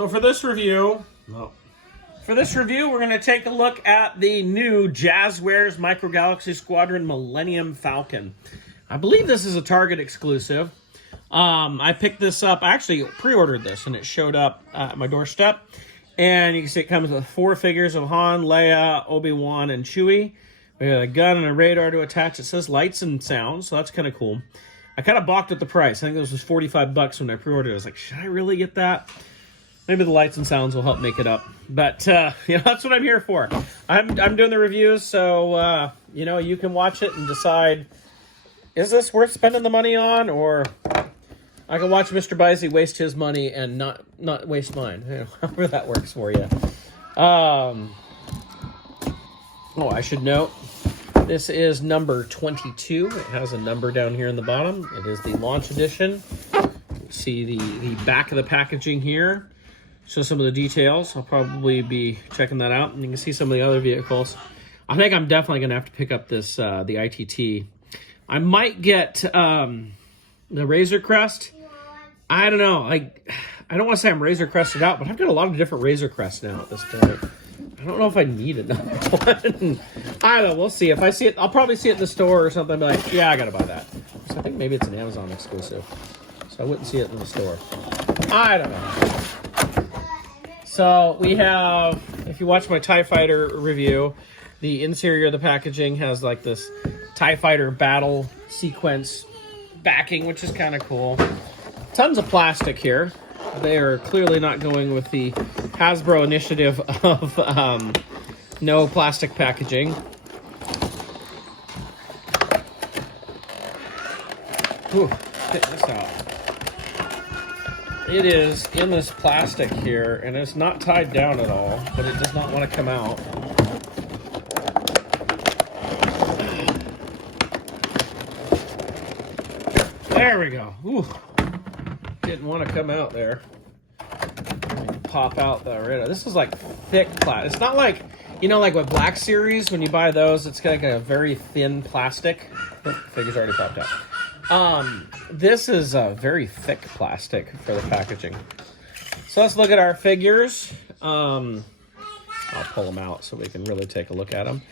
So for this review, we're going to take a look at the new Jazwares Micro Galaxy Squadron Millennium Falcon. I believe this is a Target exclusive. I picked this up. I actually pre-ordered this, and it showed up at my doorstep. And you can see it comes with 4 figures of Han, Leia, Obi-Wan, and Chewie. We got a gun and a radar to attach. It says lights and sound, so that's kind of cool. I kind of balked at the price. I think this was 45 bucks when I pre-ordered it. I was like, should I really get that? Maybe the lights and sounds will help make it up. But, you know, that's what I'm here for. I'm doing the reviews, so, you know, you can watch it and decide, is this worth spending the money on? Or I can watch MrByZ waste his money and not waste mine. You know, however that works for you. Oh, I should note, this is number 22. It has a number down here in the bottom. It is the launch edition. See the back of the packaging here. Show some of the details. I'll probably be checking that out. And you can see some of the other vehicles. I think I'm definitely going to have to pick up this, the ITT. I might get the Razor Crest. I don't know. I don't want to say I'm Razor Crested out, but I've got a lot of different Razor Crests now at this point. I don't know if I need another one. I don't know. We'll see. If I see it, I'll probably see it in the store or something. I'll be like, yeah, I got to buy that. So I think maybe it's an Amazon exclusive. So I wouldn't see it in the store. I don't know. So we have, if you watch my TIE Fighter review, the interior of the packaging has like this TIE Fighter battle sequence backing, which is kind of cool. Tons of plastic here. They are clearly not going with the Hasbro initiative of no plastic packaging. Whew, get this out. It is in this plastic here, and it's not tied down at all, but it does not want to come out. There we go. Ooh. Didn't want to come out there. Pop out the radar. This is like thick plastic. It's not like, you know, like with Black Series, when you buy those, it's like a very thin plastic. Oh, figure's already popped out. This is a very thick plastic for the packaging. So let's look at our figures. I'll pull them out so we can really take a look at them.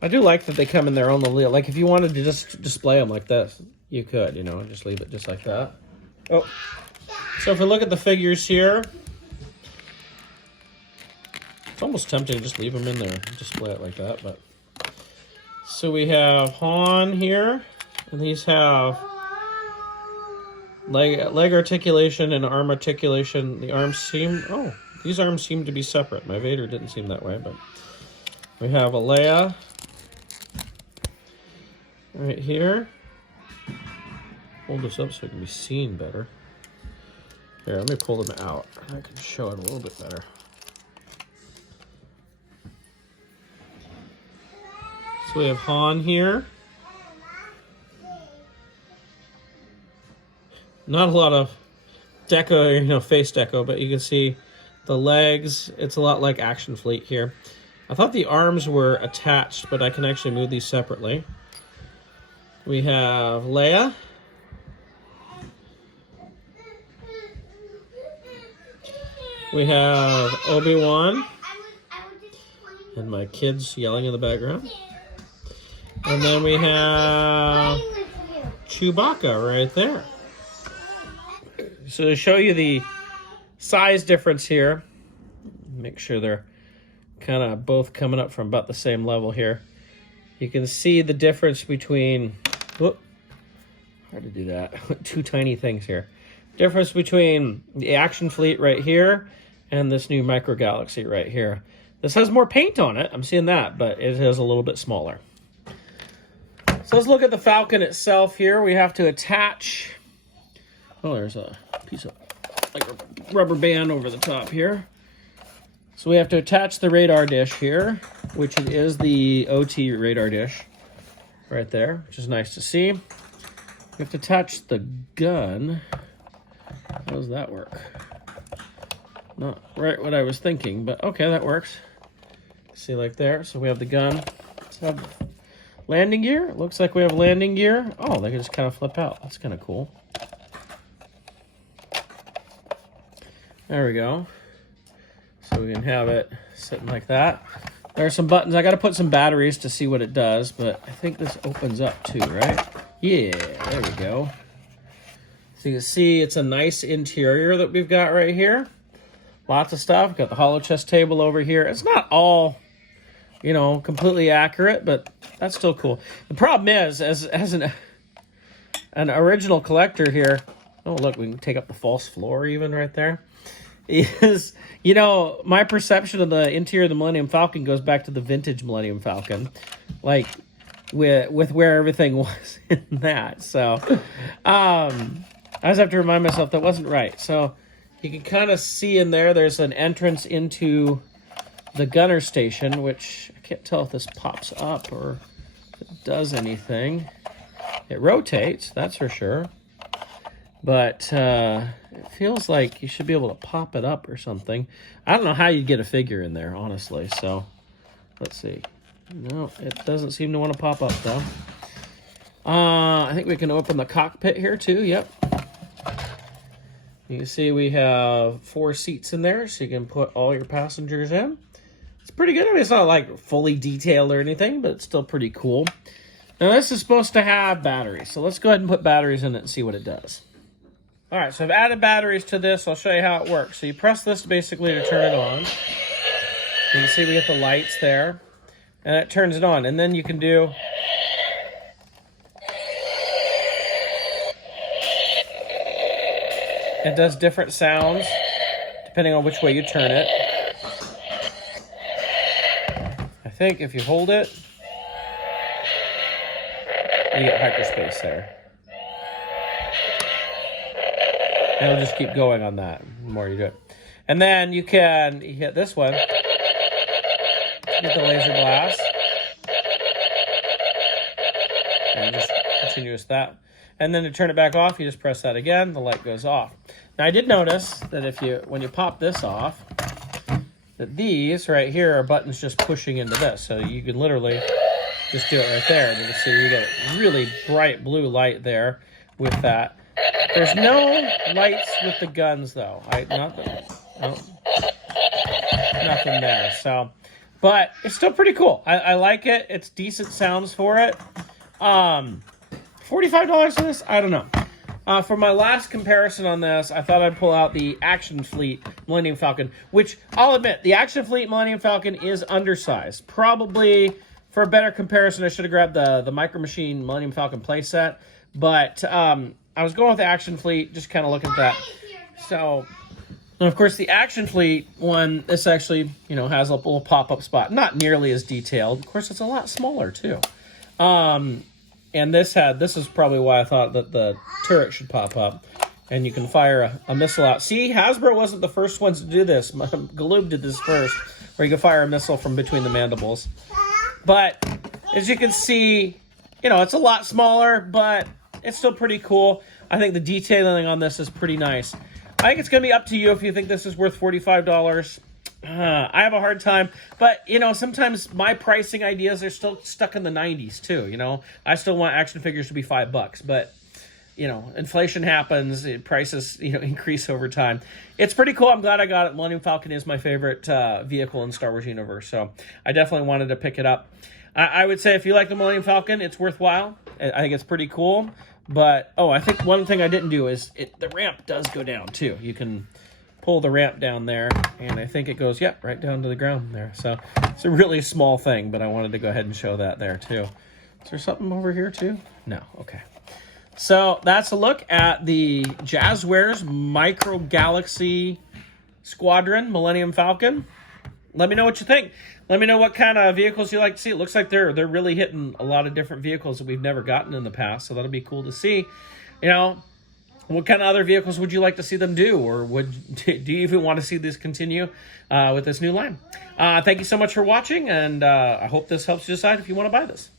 I do like that they come in their own little, like if you wanted to just display them like this, you could, you know, just leave it just like that. Oh, so if we look at the figures here, it's almost tempting to just leave them in there, display it like that, but. So we have Han here, and these have leg articulation and arm articulation. The arms seem, these arms seem to be separate. My Vader didn't seem that way, but we have a Leia right here. Hold this up so it can be seen better. Here, let me pull them out. I can show it a little bit better. So we have Han here. Not a lot of deco, you know, face deco, but you can see the legs. It's a lot like Action Fleet here. I thought the arms were attached, but I can actually move these separately. We have Leia. We have Obi-Wan. And my kids yelling in the background. And then we have Chewbacca right there. So to show you the size difference here, make sure they're kind of both coming up from about the same level here. You can see the difference between, whoop, hard to do that, 2 tiny things here. Difference between the Action Fleet right here and this new Micro Galaxy right here. This has more paint on it, I'm seeing that, but it is a little bit smaller. So let's look at the Falcon itself here. We have to attach, oh, there's a piece of like a rubber band over the top here. So we have to attach the radar dish here, which is the OT radar dish right there, which is nice to see. We have to attach the gun. How does that work? Not right what I was thinking, but okay, that works. See, like there. So we have the gun. Let's have landing gear. It looks like we have landing gear. Oh, they can just kind of flip out. That's kind of cool. There we go. So we can have it sitting like that. There are some buttons. I got to put some batteries to see what it does, but I think this opens up too, right? Yeah, there we go. So you can see it's a nice interior that we've got right here. Lots of stuff. Got the hollow chest table over here. It's not all, you know, completely accurate, but that's still cool. The problem is, as an original collector here, oh, look, we can take up the false floor even right there, is, you know, my perception of the interior of the Millennium Falcon goes back to the vintage Millennium Falcon, like with where everything was in that. So I just have to remind myself that wasn't right. So you can kind of see in there's an entrance into the gunner station, which I can't tell if this pops up or if it does anything. It rotates, that's for sure. But it feels like you should be able to pop it up or something. I don't know how you get a figure in there, honestly. So let's see. No, it doesn't seem to want to pop up, though. I think we can open the cockpit here, too. Yep. You can see we have 4 seats in there, so you can put all your passengers in. It's pretty good. I mean, it's not like fully detailed or anything, but it's still pretty cool. Now, this is supposed to have batteries, so let's go ahead and put batteries in it and see what it does. All right, so I've added batteries to this. I'll show you how it works. So you press this basically to turn it on. You can see we get the lights there, and it turns it on. And then you can do... It does different sounds depending on which way you turn it. I think if you hold it, you get hyperspace there. And it'll just keep going on that the more you do it. And then you hit this one, get the laser blast, and just continuous that. And then to turn it back off, you just press that again, the light goes off. Now I did notice that when you pop this off, that these right here are buttons just pushing into this. So you can literally just do it right there. And you can see you get a really bright blue light there with that. There's no lights with the guns though. Nothing there. So, but it's still pretty cool. I like it. It's decent sounds for it. $45 for this? I don't know. For my last comparison on this, I thought I'd pull out the Action Fleet Millennium Falcon, which I'll admit, the Action Fleet Millennium Falcon is undersized. Probably, for a better comparison, I should have grabbed the Micro Machine Millennium Falcon playset. But I was going with the Action Fleet, just kind of looking at that. So, and of course, the Action Fleet one, this actually, has a little pop-up spot. Not nearly as detailed. Of course, it's a lot smaller, too. And this is probably why I thought that the turret should pop up. And you can fire a missile out. See, Hasbro wasn't the first ones to do this. Galoob did this first, where you can fire a missile from between the mandibles. But, as you can see, it's a lot smaller, but it's still pretty cool. I think the detailing on this is pretty nice. I think it's going to be up to you if you think this is worth $45. I have a hard time, but sometimes my pricing ideas are still stuck in the 90s too. I still want action figures to be $5, but inflation happens, prices increase over time. It's pretty cool. I'm glad I got it. Millennium Falcon is my favorite vehicle in Star Wars universe, so I definitely wanted to pick it up. I would say if you like the Millennium Falcon, it's worthwhile. I think it's pretty cool. But I think one thing I didn't do is the ramp does go down too. You can pull the ramp down there, and I think it goes, right down to the ground there. So it's a really small thing, but I wanted to go ahead and show that there too. Is there something over here too? No, okay. So that's a look at the Jazwares Micro Galaxy Squadron Millennium Falcon. Let me know what you think. Let me know what kind of vehicles you like to see. It looks like they're really hitting a lot of different vehicles that we've never gotten in the past, so that'll be cool to see. What kind of other vehicles would you like to see them do? Or do you even want to see this continue with this new line? Thank you so much for watching, and I hope this helps you decide if you want to buy this.